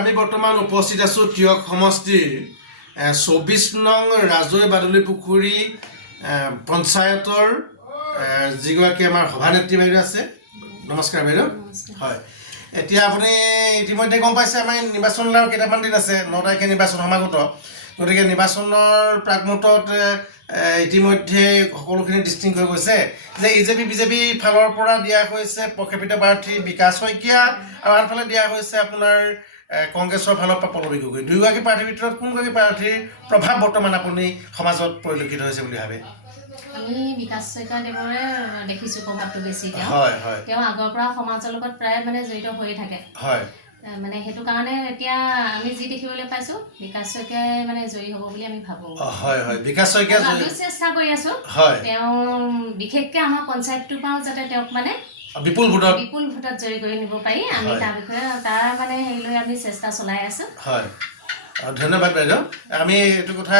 আমি বৰ্তমান উপস্থিত আছোঁ টিয়ক সমষ্টিৰ 24 নং ৰাজৈ বাদুলি পুখুৰী পঞ্চায়তৰ যিগৰাকী আমাৰ সভানেত্ৰী বাইদেউ আছে। নমস্কাৰ বাইদেউ। হয়, এতিয়া আপুনি ইতিমধ্যে গম পাইছে আমাৰ নিৰ্বাচনলৈ আৰু কেইটামান দিন আছে, 9 তাৰিখে নিৰ্বাচন সমাগত। গতিকে নিৰ্বাচনৰ প্ৰাকমুহূৰ্তত ইতিমধ্যে সকলোখিনি ডিষ্টিংক্ট হৈ গৈছে যে বিজেপি ফালৰ পৰা দিয়া হৈছে প্ৰক্ষেপিত প্ৰাৰ্থী বিকাশ শইকীয়া আৰু আনফালে দিয়া হৈছে আপোনাৰ কংগ্ৰেছৰ ফালৰ পৰা পল্লৱী গগৈ। দুয়োগৰাকী প্ৰাৰ্থীৰ ভিতৰত কোনগৰাকী প্ৰাৰ্থীৰ প্ৰভাৱ বৰ্তমান আপুনি সমাজত পৰিলক্ষিত হৈছে বুলি ভাবে? আমি বিকাশ শইকীয়া দেৱৰে দেখিছোঁ প্ৰভাৱটো বেছি। হয় হয়, তেওঁ আগৰ পৰা সমাজৰ লগত প্ৰায় জড়িত হৈ থাকে। হয়, সেইটো কাৰণে এতিয়া আমি যি দেখিবলৈ পাইছোঁ বিকাশ শইকীয়াই জয়ী হ'ব বুলি আমি ভাবোঁ। হয় হয়, বিকাশ শইকীয়া আমিও চেষ্টা কৰি আছোঁ। হয়, তেওঁ বিশেষকৈ আমাৰ পঞ্চায়তটোৰ পৰাও যাতে তেওঁক বিপুল ভোটত জয়ী কৰি নিব পাৰি, আমি তাৰ বিষয়ে হেৰি লৈ আমি চেষ্টা চলাই আছোঁ। হয়, ধন্যবাদ বাইদেউ। আমি এইটো কথা